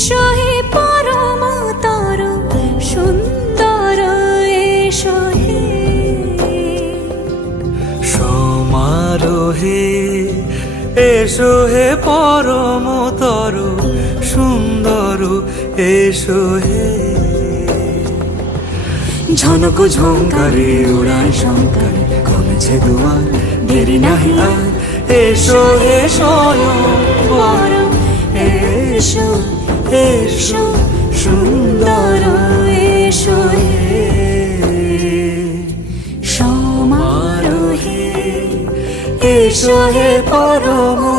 এসো হে পরমতর সুন্দর, এসো হে সমারোহে, এসো হে পরমতর সুন্দর, এসো হে ঝনক ঝঙ্কারে উড়ায় শঙ্কারে কমেছে দুয়ার, দেরি নাহি আর এসো হে স্বয়ংবর, এসো এসো সুন্দর, এসো হে সমারোহে, এসো হে পরম